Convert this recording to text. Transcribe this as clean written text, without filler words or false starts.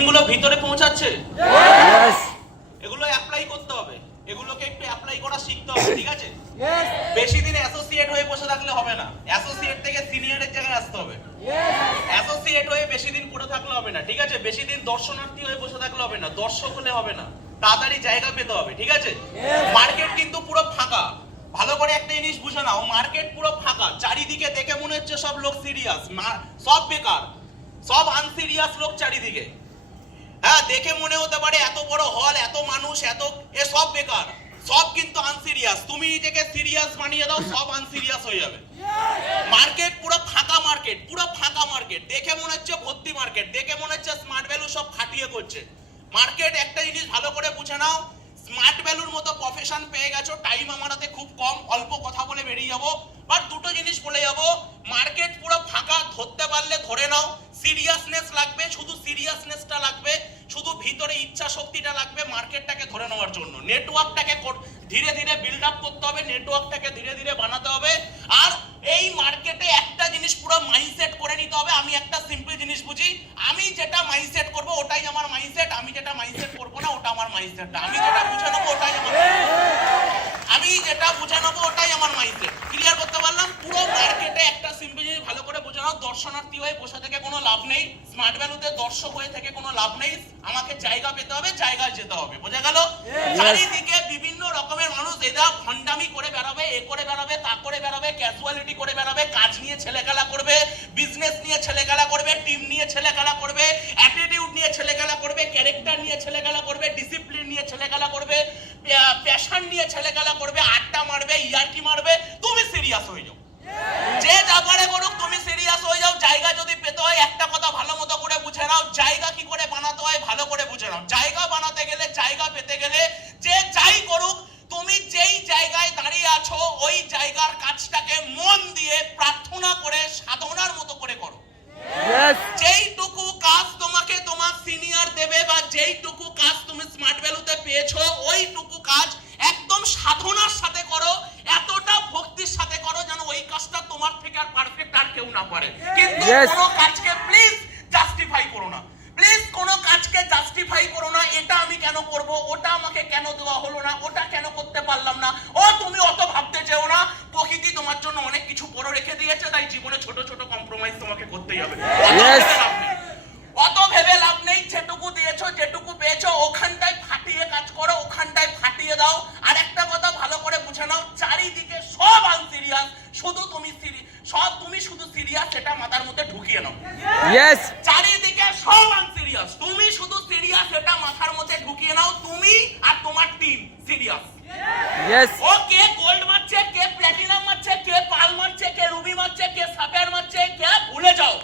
Training গুলো ভিতরে পৌঁছাচ্ছে? এগুলো অ্যাপ্লাই করতে হবে, এগুলোকে একটু অ্যাপ্লাই করা শিখতে হবে, ঠিক আছে? বেশি দিন অ্যাসোসিয়েট হয়ে বসে থাকলে হবে না, অ্যাসোসিয়েট থেকে সিনিয়রের জায়গায় আসতে হবে। অ্যাসোসিয়েট হয়ে বেশি দিন পড়ে থাকলে হবে না, ঠিক আছে? বেশি দিন দর্শনার্থী হয়ে বসে থাকলে হবে না, দর্শক হলে হবে না, তাড়াতাড়ি জায়গা পেতে হবে, ঠিক আছে? মার্কেট কিন্তু পুরো ফাঁকা, ভালো করে একটা জিনিস বুঝে নাও, মার্কেট পুরো ফাঁকা, চারিদিকে দেখে মনে হচ্ছে সব লোক সিরিয়াস, সব বেকার, সব আনসিরিয়াস লোক চারিদিকে। হ্যাঁ, দেখে মনে হতে পারে এত বড় হল, এত মানুষ, এ সব বেকার, সব কিন্তু আনসিরিয়াস। তুমি নিজেকে সিরিয়াস বানিয়ে দাও, সব আনসিরিয়াস হয়ে যাবে। মার্কেট পুরো ফাঁকা, মার্কেট পুরো ফাঁকা, মার্কেট দেখে মনে হচ্ছে ভর্তি, মার্কেট দেখে মনে হচ্ছে স্মার্ট ভ্যালু সব ফাটিয়ে করছে। মার্কেট একটা জিনিস ভালো করে বুঝে নাও, স্মার্ট ভ্যালুর মতো প্রফেশন পেয়ে গেছো, টাইম আমার হাতে খুব কম, অল্প কথা বলে বেরিয়ে যাবো, বাট দুটো জিনিস বলে যাবো, মার্কেট পুরো ফাঁকা, ধরতে পারলে ধরে নাও, সিরিয়াসনেস লাগবে, শুধু সিরিয়াসনেসটা লাগবে, শুধু ভিতরে ইচ্ছা শক্তিটা লাগবে মার্কেটটাকে ধরে নেওয়ার জন্য। নেটওয়ার্কটাকে ধীরে ধীরে বিল্ড আপ করতে হবে, নেটওয়ার্কটাকে ধীরে ধীরে বানাতে হবে। আর এই মার্কেটে একটা জিনিস পুরো মাইন্ডসেট করে নিতে হবে। আমি একটা সিম্পল জিনিস বুঝি, আমি যেটা মাইন্ডসেট করব ওটাই আমার মাইন্ডসেট, আমি যেটা মাইন্ডসেট করব না ওটা আমার মাইন্ডসেট না, আমি যেটা বুঝে নেবো ওটাই আমার, আমি যেটা বুঝে নেবো ওটাই আমার মাইন্ডসেট। ক্লিয়ার করতে পারলাম? পুরো মার্কেটে একটা সিম্পল জিনিস ভালো করে বুঝে নাও, দর্শনার্থী হয়ে বসে থেকে কোনো লাভ নেই, স্মার্ট ভ্যালুতে দর্শক হয়ে থেকে কোনো লাভ নেই, আমাকে জায়গা পেতে হবে, জায়গায় যেতে হবে, বোঝা গেল? চারিদিকে বিভিন্ন রকমের মানুষ এরা ভণ্ডামি করে বেড়াবে, এ করে বেড়াবে, তা করে বেড়াবে, ক্যাজুয়ালিটি করে বেড়াবে, কাজ নিয়ে ছেলেখেলা করবে, বিজনেস নিয়ে ছেলেখেলা করবে, টিম নিয়ে ছেলেখেলা করবে, অ্যাটিটিউড নিয়ে ছেলেখেলা করবে, ক্যারেক্টার নিয়ে ছেলেখেলা করবে, ডিসিপ্লিন নিয়ে ছেলেখেলা করবে, প্যাশন নিয়ে ছেলেখেলা করবে, আড্ডা মারবে, ইয়ার্কি মারবে। তুমি সিরিয়াস হয়ে যাও, যে যা পারে করুক, তুমি সিরিয়াস হয়ে যাও। জায়গা যদি পেতে হয়, একটা কথা ভালো মতো করে বুঝে নাও, জায়গা কি করে বানাতে হয় ভালো করে বুঝে নাও। জায়গা বানাতে গেলে, জায়গা পেতে গেলে, যে যাই করুক, তুমি যেই জায়গায় দাঁড়িয়ে আছো ওই জায়গার কাজটাকে মন দিয়ে প্রার্থনা করে সাধনার মতো করে করো। যেইটুকু কাজ তোমাকে তোমার সিনিয়র দেবে বা যেইটুকু কাজ তুমি স্মার্ট ভ্যালুতে পেয়েছো, ওইটুকু কাজ একদম সাধনার সাথে করো, এতটা ভক্তির সাথে করো যেন ওই কাজটা তোমার থেকে আর পারফেক্ট আর কেউ না পারে। কিন্তু কোনো কাজকে প্লিজ জাস্টিফাই করো না, প্লিজ কোনো কাজকে জাস্টিফাই করো না, এটা আমি কেন করব, ওটা আমাকে কেন দেওয়া হলো না, ওটা কেন করতে পারলাম না। ও তুমি অত ভাবতে চেও না, প্রকৃতি তোমার জন্য অনেক কিছু বড় রেখে দিয়েছে, তাই জীবনে ছোট ছোট কম্প্রোমাইজ তোমাকে করতেই হবে। অত ভেবে লাভ নেই, যেটুকু দিয়েছো, যেটুকু পেয়েছো, ওখানটায় ফাটিয়ে কাজ করো, ওখানটায় ফাটিয়ে দাও। আর একটা কথা ভালো করে বুঝে নাও, চারিদিকে সব আনসিরিয়াস, শুধু তুমি শুধু সিরিয়াস, সেটা মাথার মধ্যে ঢুকিয়ে নাও। চারিদিকে সব আনসিরিয়াস, তুমি শুধু সিরিয়াস, এটা মাথার মধ্যে ঢুকিয়ে নাও। তুমি আর তোমার টিম সিরিয়াস। ও কে গোল্ড মারছে, কে প্ল্যাটিনাম মারছে, কে পাল মারছে, কে রুবি মারছে, কে সাফায়ার মারছে, কে ভুলে যাও।